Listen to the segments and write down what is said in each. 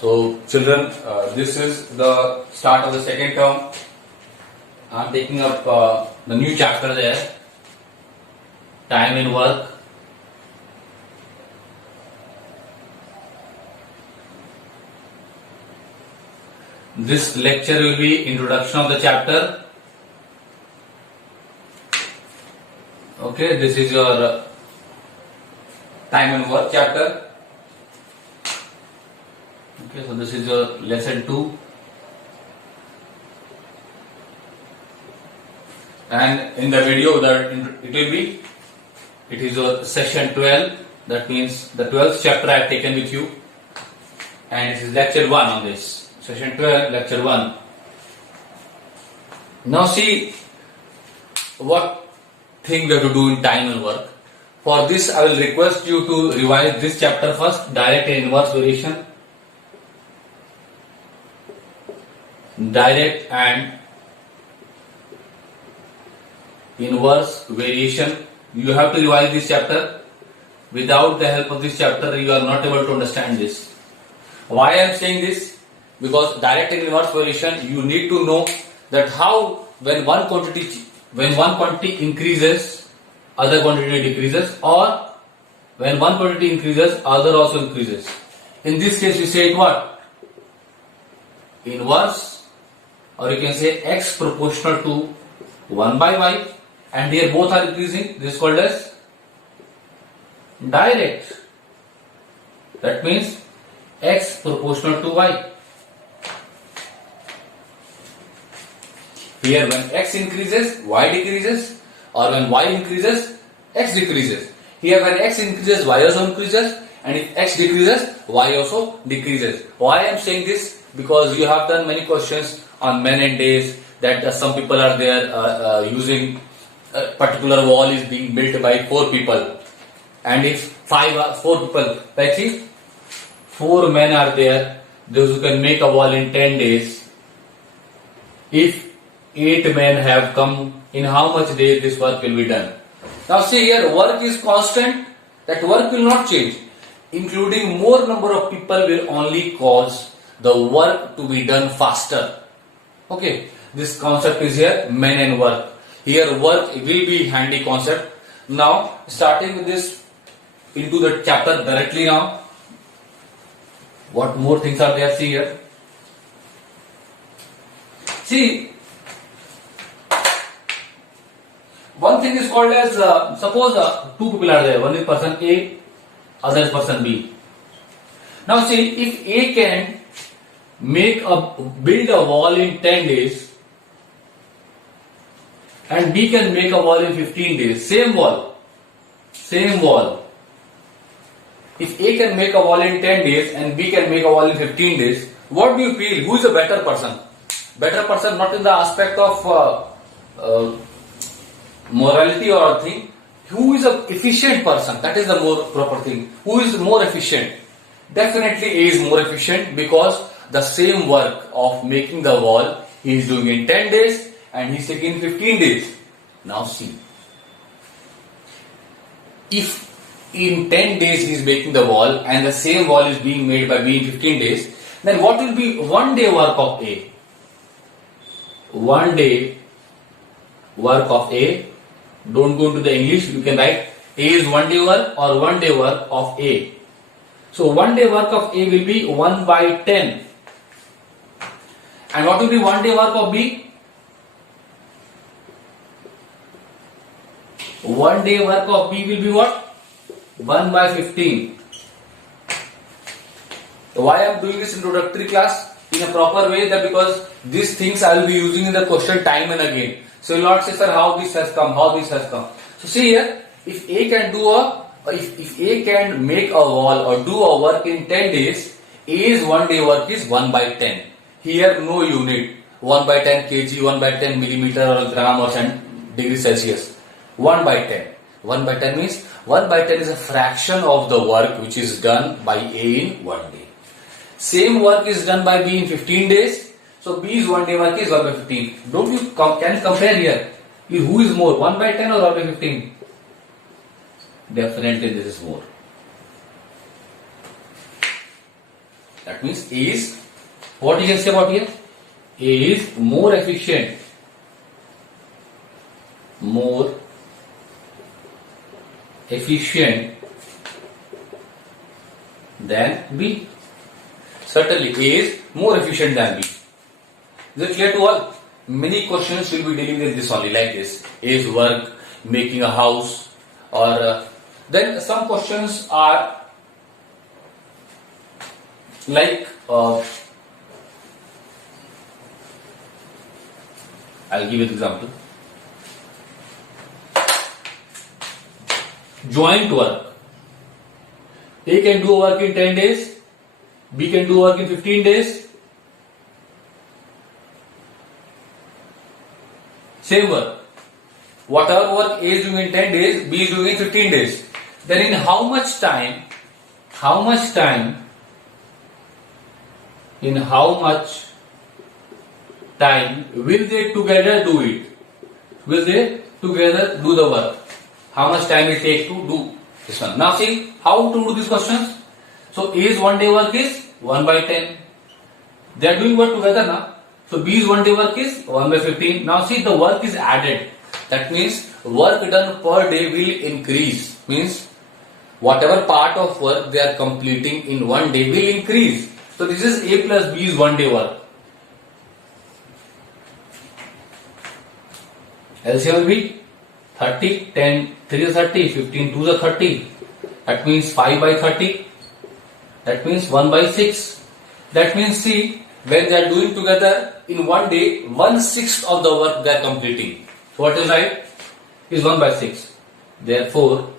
So children, this is the start of the second term. I am taking up the new chapter there, time in work. This lecture will be introduction of the chapter. Okay, this is your time and work chapter. Okay, so this is your lesson 2. And in the video that it is your session 12. That means the 12th chapter I have taken with you. And it is lecture 1 on this. Session 12, lecture 1. Now see what thing we have to do in time and work. For this I will request you to revise this chapter first, direct and inverse variation. Direct and inverse variation. You have to revise this chapter. Without the help of this chapter, you are not able to understand this. Why I am saying this? Because direct and inverse variation, you need to know that how when one quantity increases, other quantity decreases, or when one quantity increases, other also increases. In this case, we say it what? Inverse, or you can say x proportional to 1 by y, and here both are increasing. This is called as direct. That means x proportional to y. Here when x increases, y decreases, or when y increases, x decreases. Here when x increases, y also increases, and if x decreases, y also decreases. Why I am saying this? Because you have done many questions on men and days that some people are there using a particular wall is being built by 4 people, and if 4 people, like see, 4 men are there, those who can make a wall in 10 days. If 8 men have come, in how much days this work will be done? Now see here, work is constant, that work will not change. Including more number of people will only cause the work to be done faster. Okay, this concept is here, men and work. Here work will be handy concept. Now starting with this into the chapter directly now. What more things are there? See here. See, one thing is called as suppose 2 people are there. One is person A, other is person B. Now see, if A can build a wall in 10 days and B can make a wall in 15 days, same wall. If A can make a wall in 10 days and B can make a wall in 15 days, what do you feel? Who is a better person? Better person not in the aspect of morality or thing. Who is a efficient person? That is the more proper thing. Who is more efficient? Definitely A is more efficient, because the same work of making the wall he is doing in 10 days and he is taking 15 days. Now see, if in 10 days he is making the wall and the same wall is being made by B in 15 days, then what will be 1 day work of A? 1 day work of A. Don't go into the English, you can write A is 1 day work or 1 day work of A. So 1 day work of A will be 1 by 10. And what will be 1 day work of B? 1 day work of B will be what? 1 by 15. So why I am doing this introductory class in a proper way? That because these things I will be using in the question time and again. So you will not say, sir, how this has come. So see here, if A can make a wall or do a work in 10 days, A's 1 day work is 1 by 10. Here no unit, 1 by 10 kg, 1 by 10 millimeter or gram or degrees Celsius. 1 by 10. 1 by 10 means 1 by 10 is a fraction of the work which is done by A in 1 day. Same work is done by B in 15 days. So B's 1 day work is 1 by 15. Don't you can compare here? Who is more, 1 by 10 or 1 by 15? Definitely this is more. That means A is, what you can say about here? A is more efficient than B. Certainly A is more efficient than B. Is it clear to all? Many questions will be dealing with this only, like this. A's work, making a house, or then some questions are like I'll give you an example. Joint work. A can do work in 10 days, B can do work in 15 days. Same work. Whatever work A is doing in 10 days, B is doing in 15 days. Then in how much time will they together do it? Will they together do the work? How much time it take to do this one? Now see how to do these questions. So A's 1 day work is 1 by 10. They are doing work together now. So B's 1 day work is 1 by 15. Now see the work is added. That means work done per day will increase. Means whatever part of work they are completing in 1 day will increase. So this is A plus B's 1 day work. LCM will be 30, 10, 3 is 30, 15, 2 is 30. That means 5 by 30. That means 1 by 6. That means see, when they are doing together in 1 day, 1/6 of the work they are completing. So what is right? Is 1 by 6. Therefore,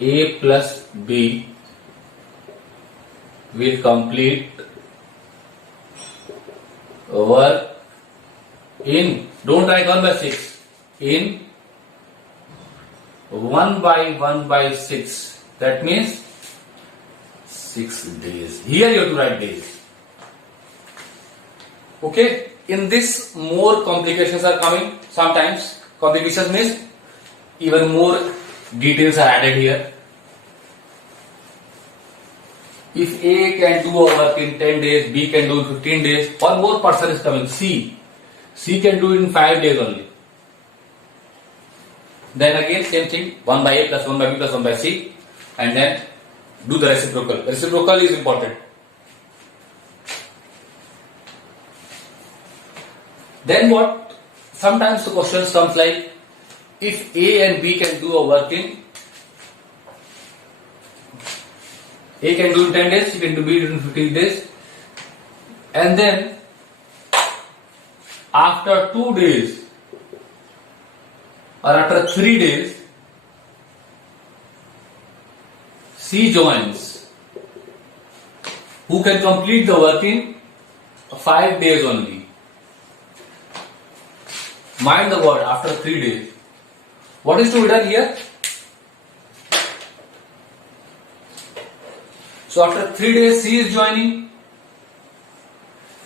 A plus B will complete work in, don't write 1 by 6, in 1 by 6. That means 6 days. Here you have to write days. Okay, in this more complications are coming. Sometimes complications means even more details are added here. If A can do a work in 10 days, B can do in 15 days, one more person is coming, C. C can do it in 5 days only. Then again same thing, 1 by A plus 1 by B plus 1 by C, and then do the reciprocal. Reciprocal is important. Then what? Sometimes the questions comes like, if A and B can do a work in, A can do in 10 days, C can do B in 15 days, and then after 2 days or after 3 days, C joins, who can complete the work in 5 days only. Mind the word, after 3 days. What is to be done here? So after 3 days C is joining.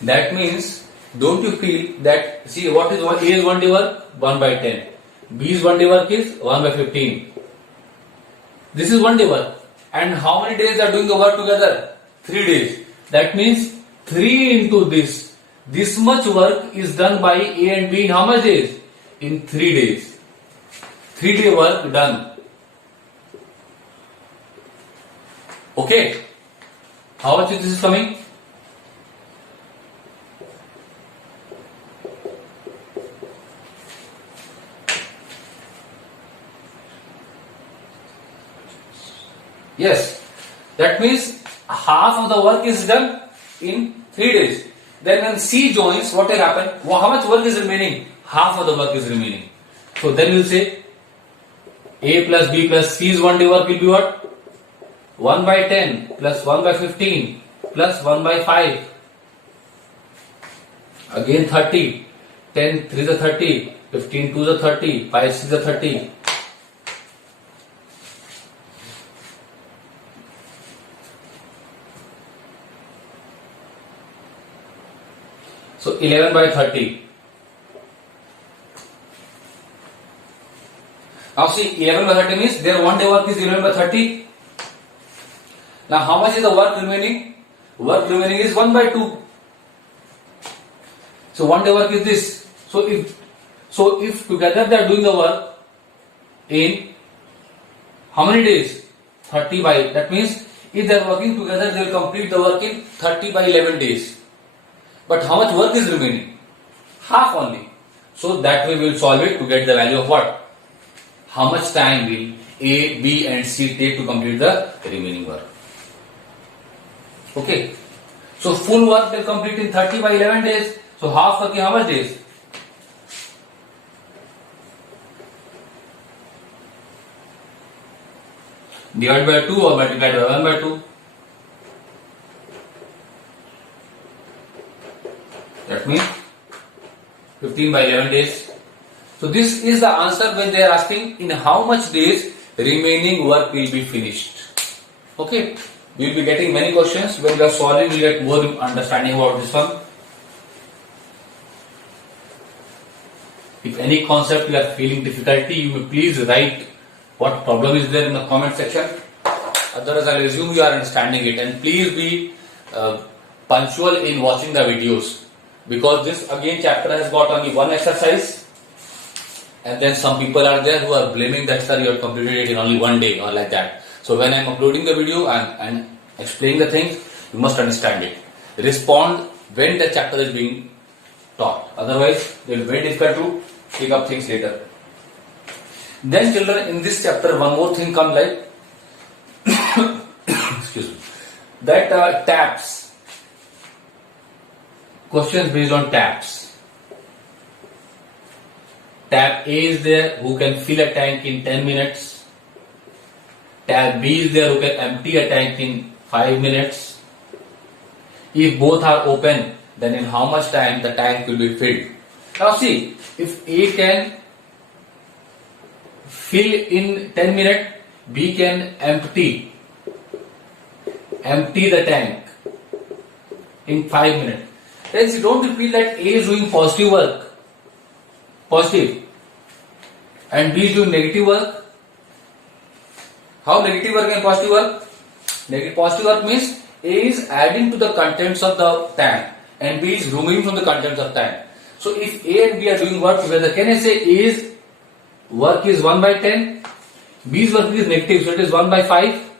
That means, don't you feel that, see what is A is 1 day work? 1 by 10. B's 1 day work is 1 by 15. This is 1 day work. And how many days they are doing the work together? 3 days. That means 3 into this. This much work is done by A and B in how much days? In 3 days. 3 day work done. Okay. How much this is coming? Yes. That means half of the work is done in 3 days. Then when C joins, what will happen? Well, how much work is remaining? Half of the work is remaining. So then we'll say A plus B plus C's 1 day work will be what? 1 by 10 plus 1 by 15 plus 1 by 5. Again 30. 10 3 is 30. 15 2 is 30. 5 6 is 30. So 11 by 30. Now see, 11 by 30 means their 1 day work is 11 by 30. Now how much is the work remaining? work remaining is 1 by 2. So 1 day work is this. So if together they are doing the work in how many days? 30 by, that means if they are working together, they will complete the work in 30 by 11 days. But how much work is remaining? Half only. So that way we will solve it to get the value of what? How much time will A, B and C take to complete the remaining work? Okay. So full work they'll complete in 30 by 11 days. So half work in how much days? Divided by 2 or multiplied by 1 by 2. That means 15 by 11 days. So this is the answer when they are asking in how much days remaining work will be finished. Okay. We will be getting many questions. When we are solving, we get more understanding about this one. If any concept you are feeling difficulty, you may please write what problem is there in the comment section. Otherwise, I assume you are understanding it. And please be punctual in watching the videos. Because this again chapter has got only one exercise. And then some people are there who are blaming that sir you have completed it in only 1 day or like that. So when I am uploading the video and explaining the things, you must understand it. Respond when the chapter is being taught. Otherwise, it will be very difficult to pick up things later. Then children, in this chapter, one more thing comes like, excuse me, that taps. Questions based on taps. Tab A is there, who can fill a tank in 10 minutes. Tab B is there, who can empty a tank in 5 minutes. If both are open, then in how much time the tank will be filled. Now see, if A can fill in 10 minutes, B can empty the tank in 5 minutes. Then you don't feel that A is doing positive work, and B is doing negative work. How negative work and positive work? Positive work means A is adding to the contents of the tank and B is removing from the contents of tank. So if A and B are doing work together, can I say A's work is 1 by 10, B's work is negative, so it is 1 by 5?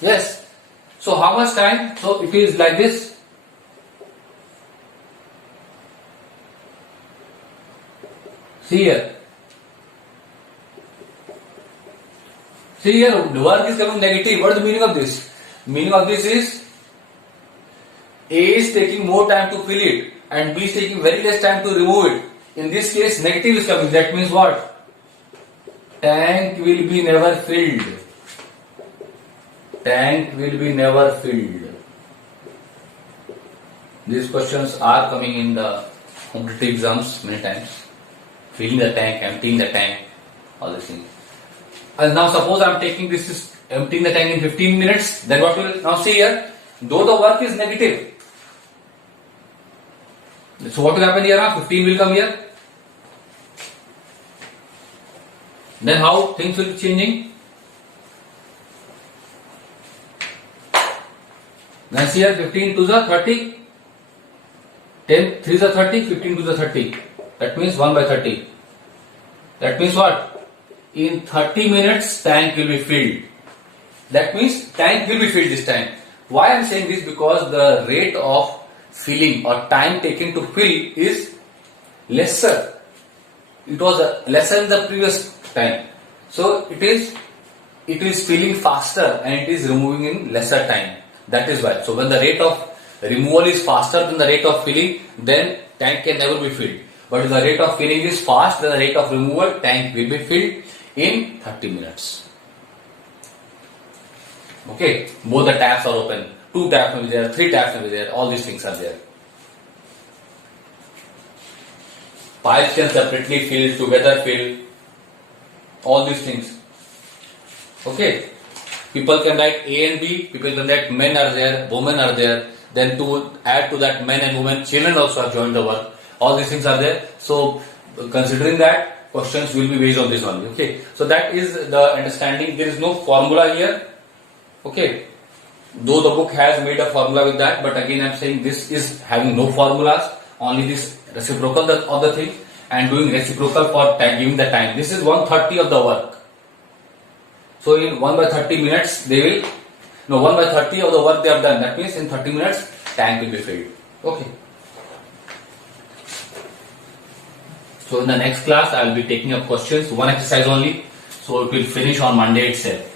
Yes. So how much time? So it is like this. See here. See here, the work is coming negative. What is the meaning of this? Meaning of this is A is taking more time to fill it and B is taking very less time to remove it. In this case, negative is coming. That means what? Tank will be never filled. Tank will be never filled. These questions are coming in the competitive exams many times. Filling the tank, emptying the tank, all these things. And now suppose I am taking this is emptying the tank in 15 minutes, then what will, now see here, though the work is negative. So what will happen here now? 15 will come here. Then how things will be changing? Then see here 15 to the 30, 10 3 to the 30, 15 to the 30. That means 1 by 30. That means what? In 30 minutes tank will be filled. That means tank will be filled this time. Why I am saying this? Because the rate of filling or time taken to fill is lesser. It was lesser in the previous time. So it is filling faster and it is removing in lesser time. That is why. So when the rate of removal is faster than the rate of filling, then tank can never be filled. But if the rate of filling is fast, then the rate of removal, tank will be filled in 30 minutes. Okay, both the taps are open. 2 taps may be there, 3 taps may be there, all these things are there. Pipes can separately fill, together fill, all these things. Okay, people can write A and B, people can write men are there, women are there. Then to add to that men and women, children also have joined the work. All these things are there. So considering that, questions will be based on this only. Okay. So that is the understanding. There is no formula here. Okay. Though the book has made a formula with that, but again I'm saying this is having no formulas, only this reciprocal of the thing, and doing reciprocal for giving the time. This is 1/30 of the work. So in 1/30 minutes they will, no, 1/30 of the work they have done. That means in 30 minutes tank will be filled. Okay. So in the next class I will be taking up questions, one exercise only. So it will finish on Monday itself.